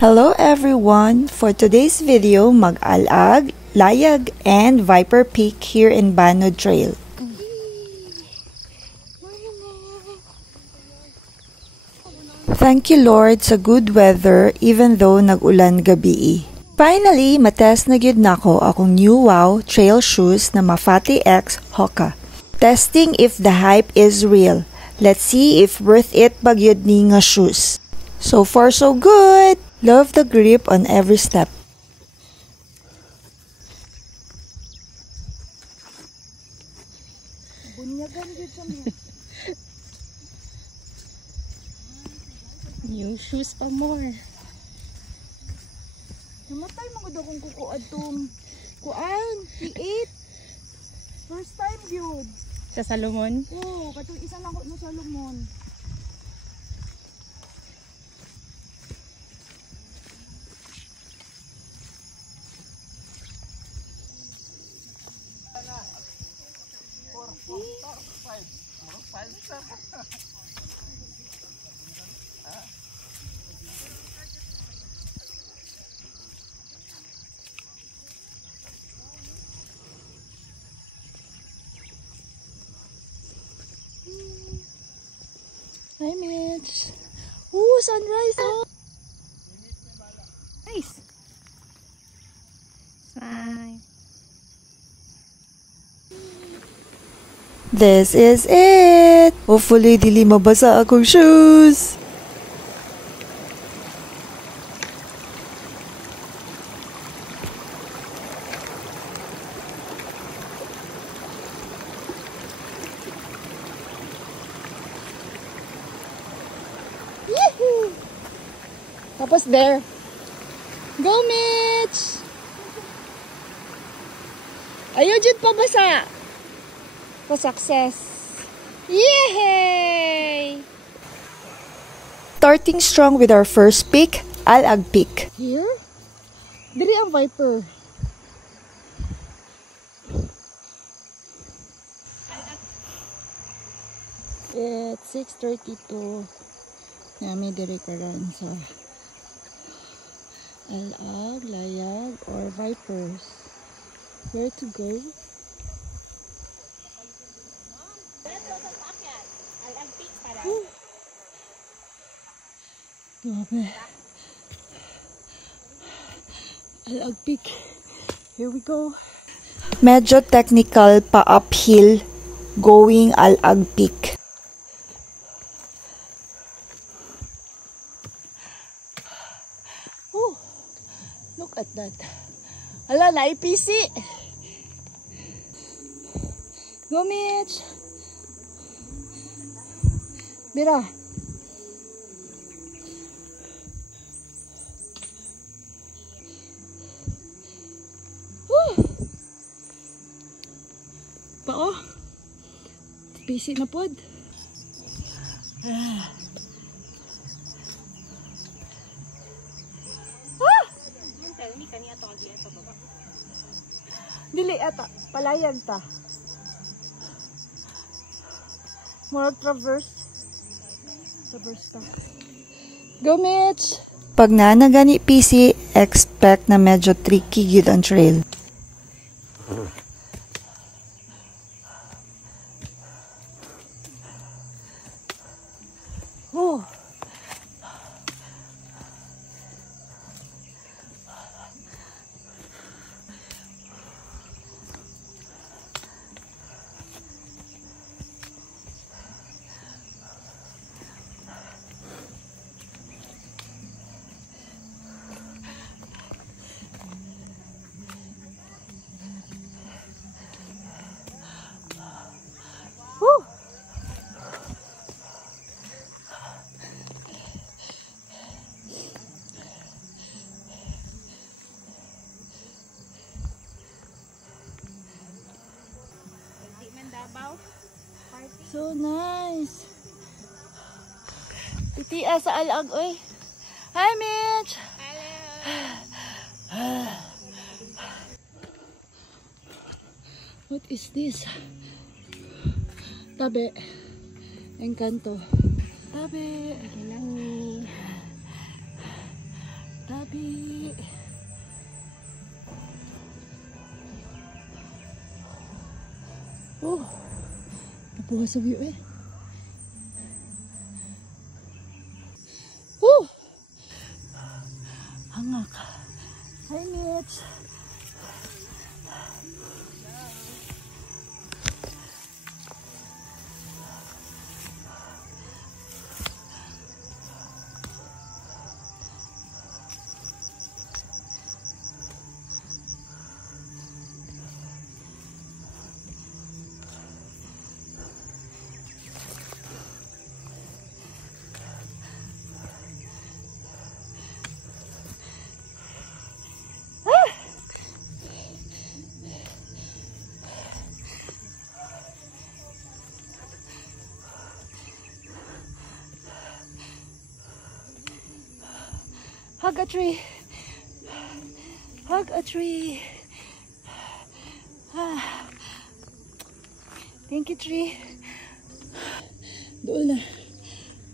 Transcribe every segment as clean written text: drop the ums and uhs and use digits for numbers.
Hello everyone! For today's video, mag-alag, layag, and Viper Peak here in Banod Trail. Thank you Lord sa good weather even though nag-ulan gabi. Finally, matest na gyud nako akong new wow trail shoes na Mafate X Hoka. Testing if the hype is real. Let's see if worth it ba gyud ni nga shoes. So far so good! Love the grip on every step. New shoes pa more. Namatay mga daw kung kukuad tong kuan, P8. First time yun. Sa Salomon? Oo, katong isa lang ko no Salomon. Hi, Mitch. Ooh, sunrise, oh. Nice. Bye. This is it! Hopefully, dili mabasa akong shoes! Tapos there. Go, Mitch! Ayaw dyan pabasa. Pa-success. Yay! Starting strong with our first pick, Alag Peak. Here? Dili ang Viper. It's 6:32. Nami diri karon sa Alag, layag, or Vipers. Where to go? Grabe. Alag Peak. Here we go. Medyo technical pa uphill going Alag Peak. Look at that. Hala, na-PC. Go, Mitch. Bira. Woo! Pao. PC na pod. Dili ata, palayag ta. More traverse ta. Go, Mitch. Pag nanagani PC, expect na medyo tricky gyud ang trail. Oh. So nice. Pitia sa Alag, oy. Hi, Mitch. Hello. What is this? Tabi. Encanto. Tabi. Tabi. Oh, napuha sa view eh. Oh, hangak. Hi Mitch. Hug a tree. Hug a tree. Ah. Thank you, tree. Doon na.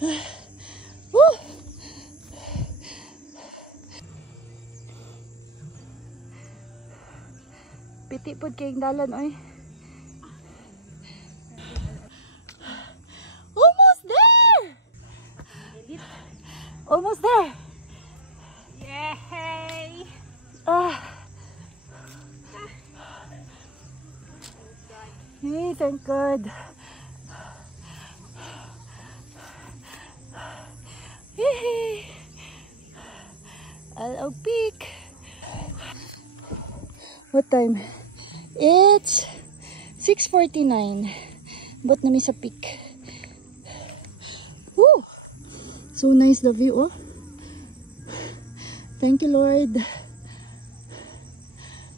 Ah. Woo! Piti pod kayong dalan, oy. Almost there! Almost there! Yay! Ah. Hey, thank God. Yay! Alaog Peak. What time? It's 6:49. But nami sa peak. Woo! So nice the view, oh. Thank you, Lord,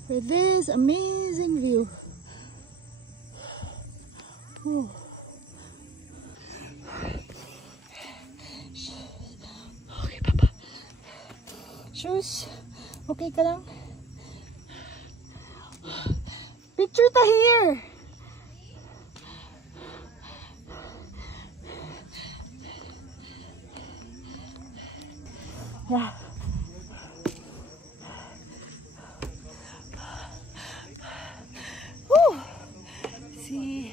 for this amazing view. Whew. Okay, Papa. Shoes, okay ka lang? Picture ta here. Yeah. See.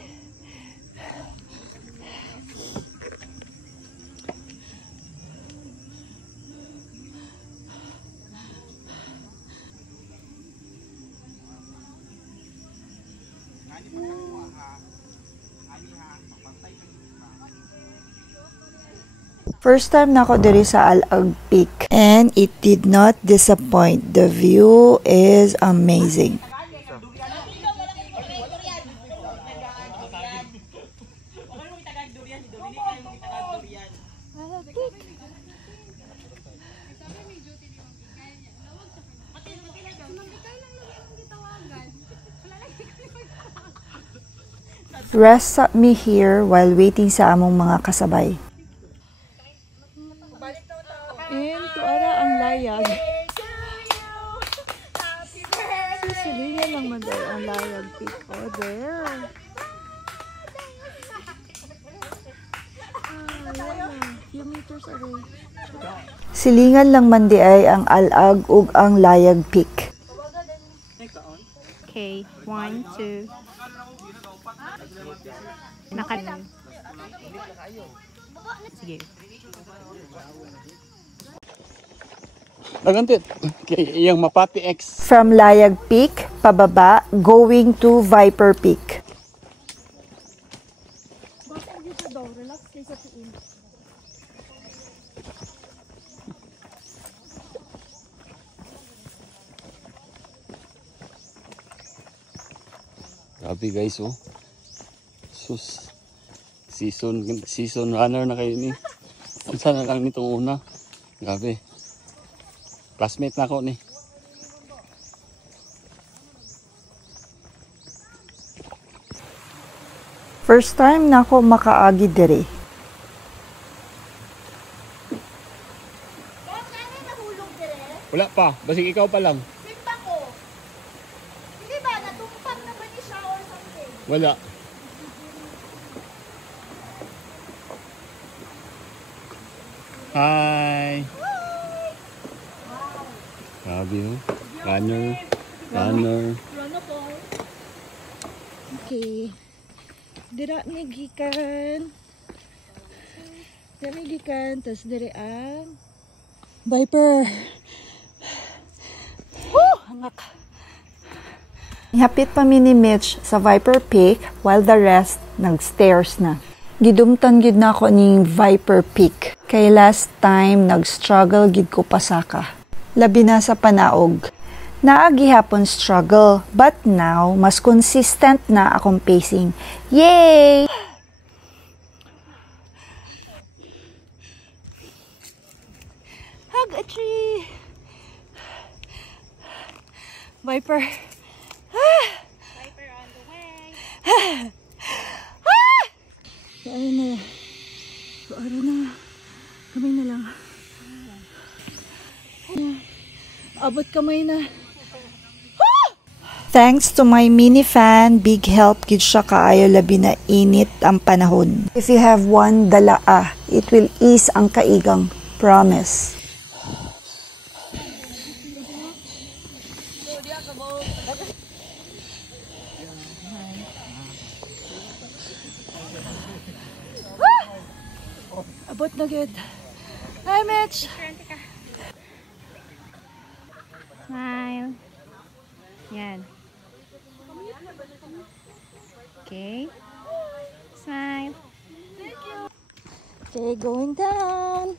First time na ako diri sa Alaog Peak and it did not disappoint. The view is amazing. Rest me here while waiting sa among mga kasabay. And tuara ang layag. Silingan lang man daw ang layag peak. Oh, there. Few meters away. Silingan lang man di ay ang Alaog ug ang Layag Peak. Okay, 1, 2. Sige. Nagantit. Yung Mapati X. From Layag Peak, pababa, going to Viper Peak. Grabe guys, oh. Sus. Season runner na kayo ni. Unsa na lang nitong una. Grabe. Classmate na ako ni. First time na ako makaagi diri. Wala pa. Basig ikaw pa lang. Simba ko. Hindi ba? Natumpang naman ni siya or something? Wala. Hi. Grabe oh. Runner. Runner. Okay. Dira migikan. Dira migikan. Tapos dira ang Viper. Woo! Hangak. Ihapit pa mi ni Mitch sa Viper Peak while the rest nag-stairs na. Gidumtan gid na ako ning Viper Peak. Kay last time nag-struggle gid ko pasaka. Labi na sa panaog. Naagihapon struggle, but now mas consistent na akong pacing. Yay! Hug a tree. Viper. Viper on the way. Ayun na. Ano na. Kamay na lang. Abot kamay na. Thanks to my mini fan, big help gid siya kaayo labi na init ang panahon. If you have one dalaa, it will ease ang kaigang. Promise. Abot na gid. Hi, Mitch. Smile. Yan. Okay. Smile. Okay, going down.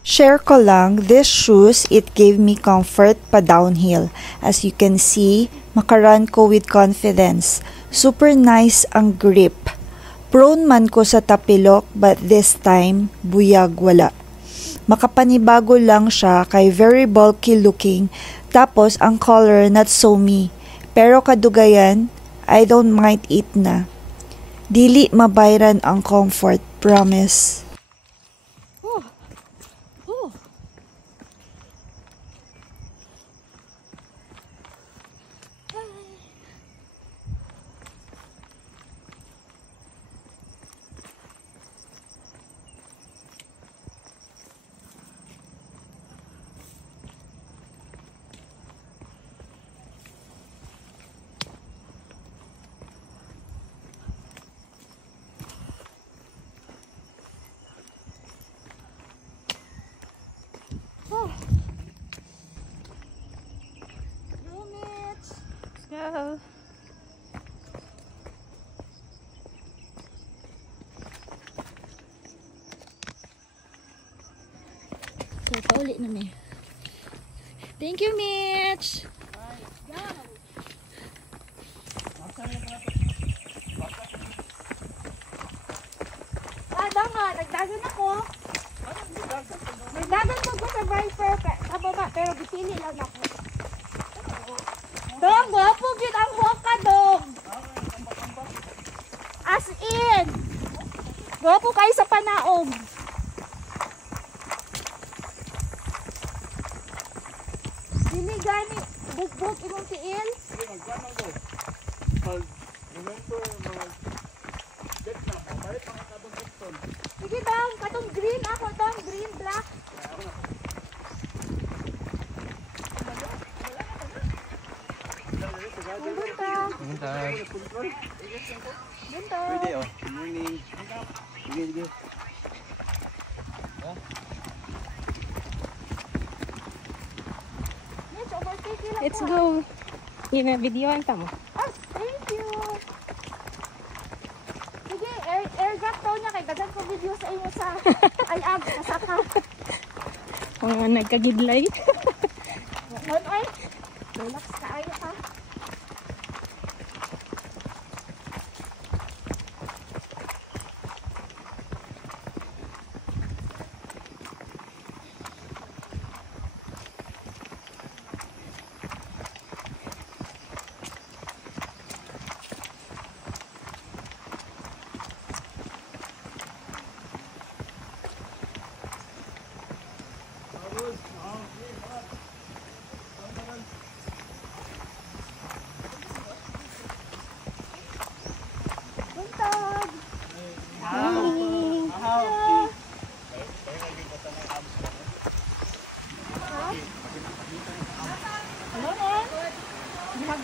Share ko lang, this shoes, it gave me comfort pa downhill. As you can see, makarun ko with confidence. Super nice ang grip. Prone man ko sa tapilok, but this time, buyag wala. Makapanibago lang siya kay very bulky looking, tapos ang color not so me. Pero kadugayan, I don't mind it na. Dili mabayran ang comfort, promise. Go. So, paulit na mi. Thank you, Mitch. Nga, nagdagan ako. Nagdagan ko sa Viper sa baba, pero bipili lang ako. Dong, gwapo gid ang hoka, dong. As in. Gwapo kayo sa panaog. Dili gani, bugbog imong tiil. Sige dong, katong green ako dong, green, black. Bunta. Good morning. Sige. Yes, overtake lang Let's ko. go. Yun na, videoan ta mo. Ah, thank you. Sige, air daw niya kay dagan ko video sa imo sa ayag, kasaka. Mga nagkagidlay. Ay, relax ka ayo ka.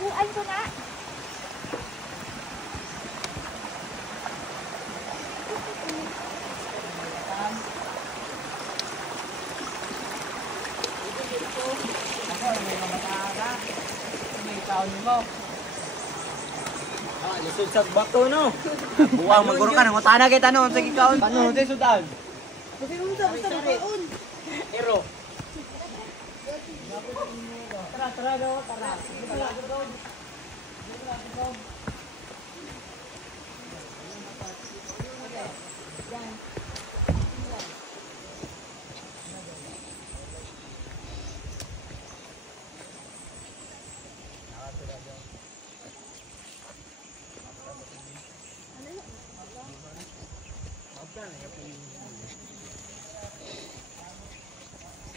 Taguan ko na. Lisod sa bato no. Buwang maguro ka nang utana kita no sa gikaon. Ano te sudan? Kasi unsa basta makaon. Ero. Tara daw, tara.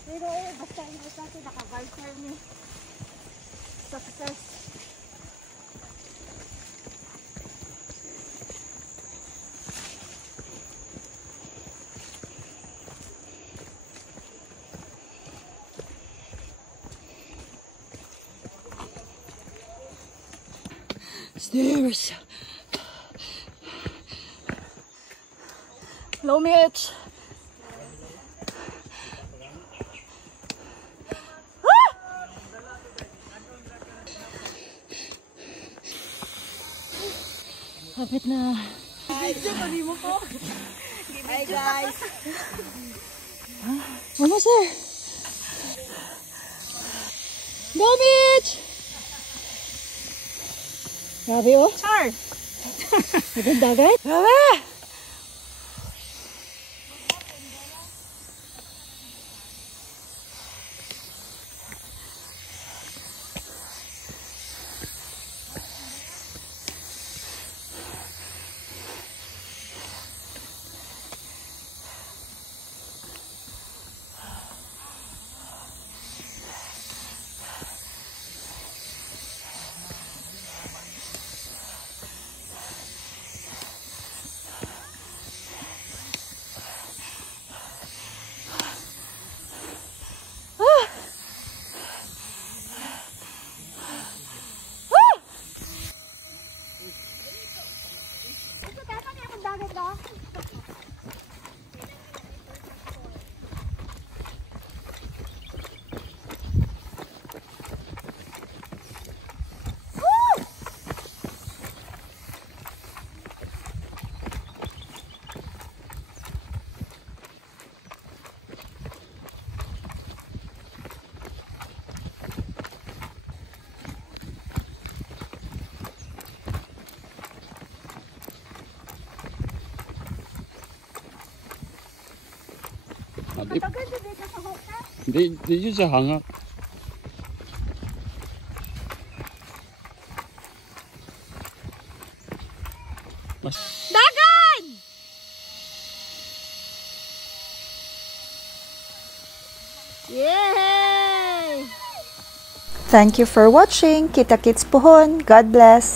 Pero basta importante naka-viper ni success. Stairs. Hello, Mitch. Kapit na. Hi guys. Mama, sir. Go, Mitch! Grabe, oh. Char! Naging dagat? Grabe! Hindi yun siya hangak. Dagan! Yay! Thank you for watching. Kita-kits pohon. God bless.